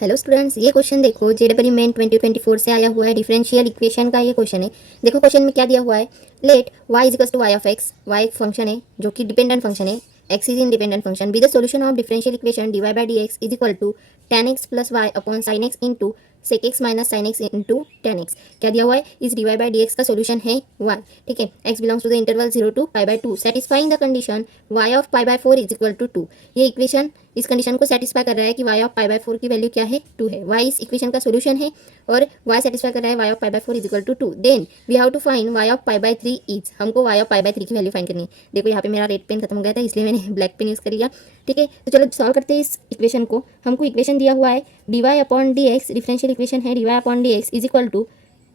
Hello students, ये question देखो। JW main 2024 से आया हुआ है। डिफरेंशियल इक्वेशन का ये क्वेश्चन है। देखो क्वेश्चन में क्या दिया हुआ है। Let y is equal to y of x. Y एक फंक्शन है जो कि डिपेंडेंट फंक्शन है, x is independent function. Be the solution of differential equation d y by d x is equal to tan x plus y upon sine x into sec x minus sine x into tan x। क्या दिया हुआ है, इस d y by d x का solution है y। ठीक है, x belongs to the interval 0 to pi by 2 satisfying the condition y of pi by 4 is equal to 2। ये इक्वेशन इस कंडीशन को सेटिस्फाई कर रहा है कि y ऑफ पाई बाई 4 की वैल्यू क्या है, 2 है। y इस इक्वेशन का सोल्यूशन है और y सेटिस्फाई कर रहा है y of pi by 4 is equal to 2। Then we have to find y of pi by 3 is. हमको y ऑफ पाई बाई 3 की वैल्यू फाइंड करनी है। देखो यहाँ पे मेरा रेड पेन खत्म हो गया था, इसलिए मैंने ब्लैक पेन यूज़ कर लिया। ठीक है, तो चलो सॉल्व करते हैं इस इक्वेशन को। हमको इक्वेशन दिया हुआ है d y upon d x, differential equation है d y upon d x is equal to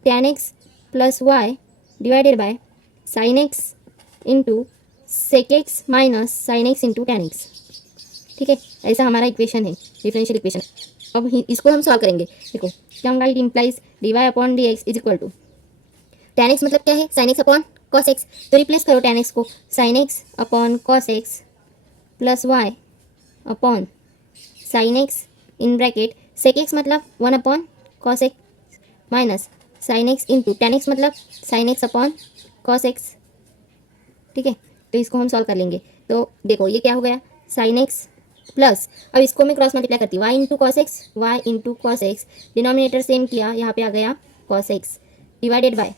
tan x plus y divided by sine x into sec x minus sine x into tan x। ठीक है, ऐसा हमारा equation है, differential equation. अब इसको हम solve करेंगे। देखो क्या होगा, it implies d y upon d x is equal to tan x मतलब क्या है, sine x upon cos x. तो रिप्लेस करो tan x को sine x upon cos x plus y upon sine x in bracket sec x मतलब 1 upon cos x minus sine x into tan x मतलब sine x upon cos x. ठीक है, तो इसको हम solve कर लेंगे। तो देखो ये क्या हो गया, साइन एक्स प्लस, अब इसको मैं क्रॉस मल्टीप्लाई करती हूँ, y into cos x, y into cos x, denominator same किया, यहाँ पे आ गया cos x divided by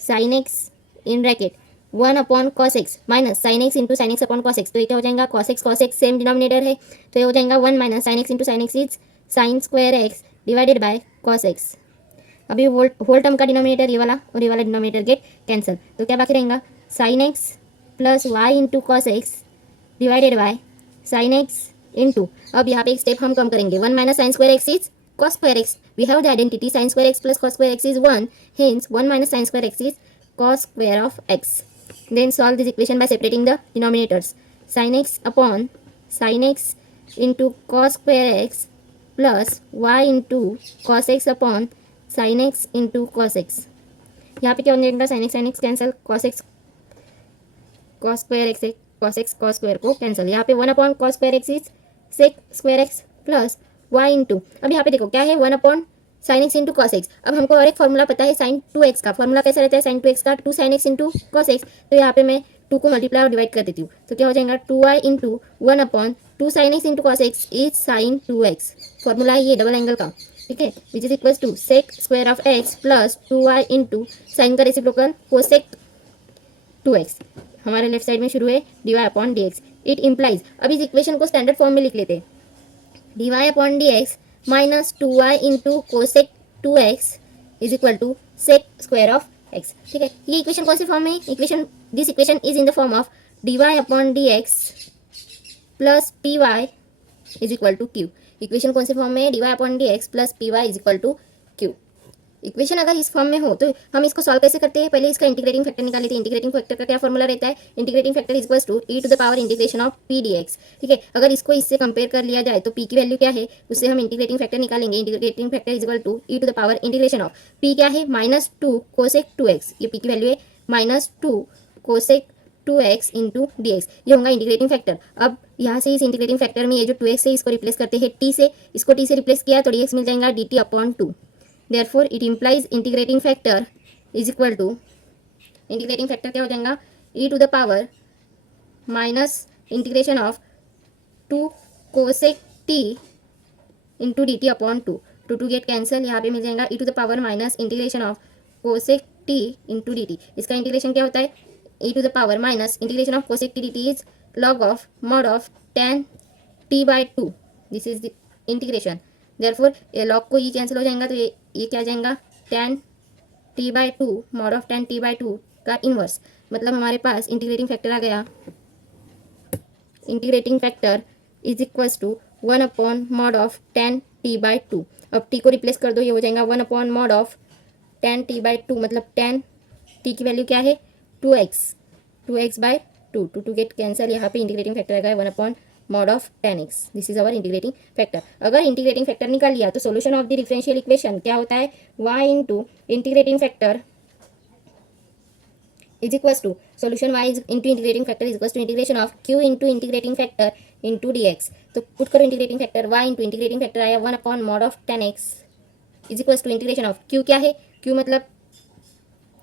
sine x in bracket 1 upon cos x minus sine x into sine x upon cos x. तो ये क्या हो जाएगा, कॉस एक्स सेम डिनोमिनेटर है, तो ये हो जाएगा 1 minus sine x into sine x is sign square x divided by cos x. अभी होल टर्म का डिनोमिनेटर ये वाला और ये वाला डिनोमिनेटर गेट कैंसिल, तो क्या बाकी रहेगा, sine x plus y into cos x divided by sine x into, अब यहाँ पे एक स्टेप हम कम करेंगे, 1 minus sine square x is cos square x. We have the identity sin square x plus cos square x is 1. Hence 1 minus sin square x is cos square of x. Then solve this equation by separating the denominators. Sin x upon sin x into cos square x plus y into cos x upon sin x into cos x. यहाँ पे क्या हो जाएगा, sin x cancel, cos x cos square x है, cos x cos square को cancel. यहाँ पे 1 upon cos square x is sec square x plus y into, अब यहाँ पे देखो क्या है, 1 upon sine x into cos x. अब हमको और एक फॉर्मूला पता है साइन 2x का। फॉर्मूला कैसा रहता है, साइन 2x का 2 sine x into cos x. तो यहाँ पे मैं 2 को मल्टीप्लाई और डिवाइड कर देती हूँ, तो क्या हो जाएगा 2y into 1 upon 2 sine x into cos x is sine 2x। Formula है ये डबल एंगल का, ठीक है, which is equal to sec square of x plus 2y into sine का रेसिप्रोकल कोसेक 2x। हमारे लेफ्ट साइड में शुरू है d y upon d x. It implies, अब इस इक्वेशन को स्टैंडर्ड फॉर्म में लिख लेते हैं, d y upon d x minus 2y into cosec 2x is equal to sec square of x। ठीक है, ये इक्वेशन कौन सी फॉर्म में, equation this equation is in the form of d y upon d x plus p y is equal to q. Equation कौन सी form में है, d y upon d x plus p y is equal to q. Equation अगर इस form में हो तो हम इसको सॉल्व कैसे करते हैं, पहले इसका इंटीग्रेटिंग फैक्टर निकाल लेते हैं। इंटीग्रेटिंग फैक्टर का क्या फॉर्मूला रहता है, integrating factor is equals to e to the power integration of p d x. ठीक है, अगर इसको इससे कंपेयर कर लिया जाए तो पी की वैल्यू क्या है, उससे हम इंटीग्रेटिंग फैक्टर निकालेंगे। Integrating factor is equal to e to the power integration of p क्या है, -2 कोसेक 2x। ये पी की वैल्यू है -2 cosec 2x into D x, ये होगा इंटीग्रेटिंग फैक्टर। अब यहाँ से इस इंटीग्रेटिंग फैक्टर में ये जो 2x है इसको रिप्लेस करते हैं t से, इसको t से रिप्लेस किया तो dx मिल जाएगा dt upon 2। Therefore it implies integrating factor is equal to, integrating factor क्या हो जाएगा, e to the power minus integration of 2 cosec t into D T upon 2। 2 get cancel, यहाँ पे मिल जाएगा e to the power minus integration of cosec t into D T. इसका integration क्या होता है, e to the power minus integration of cosec t dt is log of mod of tan t by 2। This is the integration. Therefore ये log को ये cancel हो जाएगा, तो ये क्या आ जाएगा, tan t by 2 mod of tan t by 2 का इन्वर्स। मतलब हमारे पास इंटीग्रेटिंग फैक्टर आ गया, integrating factor is equals to 1 upon mod of tan t by 2। अब t को रिप्लेस कर दो, ये हो जाएगा 1 upon mod of tan t by 2, मतलब tan t की वैल्यू क्या है 2x बाई 2। 2 गेट कैंसिल, यहाँ पे इंटीग्रेटिंग फैक्टर आ गया 1 upon mod of tan x। This is our integrating factor. अगर इंटीग्रेटिंग फैक्टर निकाल लिया तो solution of the differential equation क्या होता है, y into integrating factor is equals to solution y into integrating factor is equals to integration of q into integrating factor into dx। तो put करो integrating factor, y into integrating factor आया 1/mod(10x) is equals to integration of q क्या है, q मतलब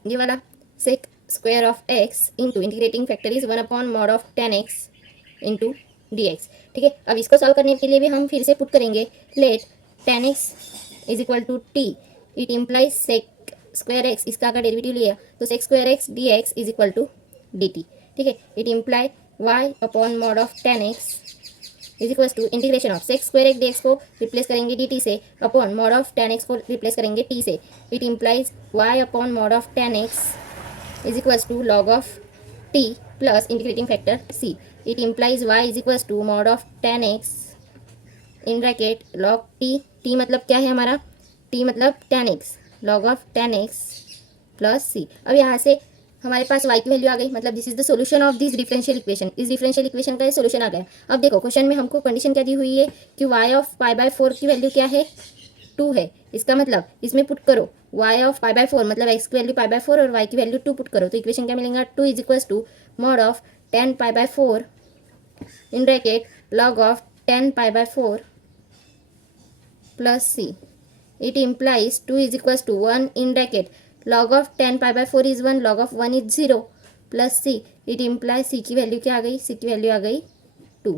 ये वाला sec square of x into integrating factor is 1/mod(10x) into dx। ठीक है, अब इसको सॉल्व करने के लिए भी हम फिर से पुट करेंगे, let 10x is equal to t, it implies sec square x, इसका अगर डेरिवेटिव लिया तो sec square x d x is equal to d t. ठीक है, it imply y upon mod of 10x is equal to integration of sec square x d x को replace करेंगे d t से, upon mod of 10x को replace करेंगे t से, it implies y upon mod of 10x is equal to log of t plus integrating factor c, it implies y is equal to mod of 10x in bracket log t मतलब क्या है हमारा, t मतलब 10x, log of 10x plus c। अब यहाँ से हमारे पास y की वैल्यू आ गई, मतलब this is the solution of this differential equation, इस डिफरेंशियल इक्वेशन का ये सॉल्यूशन आ गया। अब देखो क्वेश्चन में हमको कंडीशन क्या दी हुई है कि y ऑफ π/4 की वैल्यू क्या है, 2 है। इसका मतलब इसमें पुट करो y ऑफ π/4 मतलब x की वैल्यू π/4 और y की वैल्यू 2 पुट करो, तो इक्वेशन क्या मिलेगा, 2 is equal to mod of 10 π/4 in bracket log of 10 π/4 plus c, it implies 2 is equals to 1 in bracket log of 10 π/4 is 1, log of 1 is 0 plus c, it implies c की value क्या आ गई, c की value आ गई 2।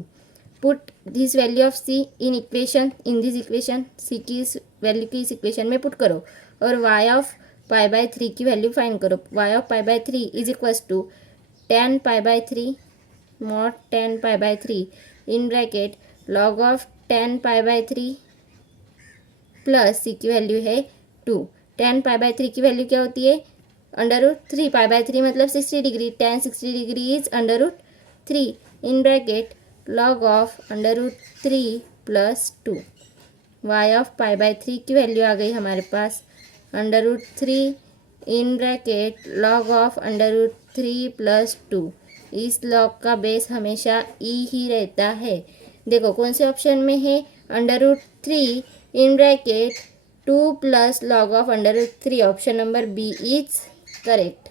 Put this value of c in equation, in this equation, c की इस value की इस इक्वेशन में पुट करो और y ऑफ π/3 की वैल्यू फाइंड करो। y of π/3 is equals to 10 π/3 mod 10 π/3 in bracket log of 10 π/3 plus C की वैल्यू है 2। 10 π/3 की वैल्यू क्या होती है, √3, π/3 मतलब 60 degree, tan 60 degree is √3 in bracket log of √3 plus 2। y of π/3 की वैल्यू आ गई हमारे पास √3 in bracket log of √3 plus 2। इस लॉग का बेस हमेशा e ही रहता है। देखो कौन से ऑप्शन में है, √3 in bracket 2 plus log of √3, option number B is correct।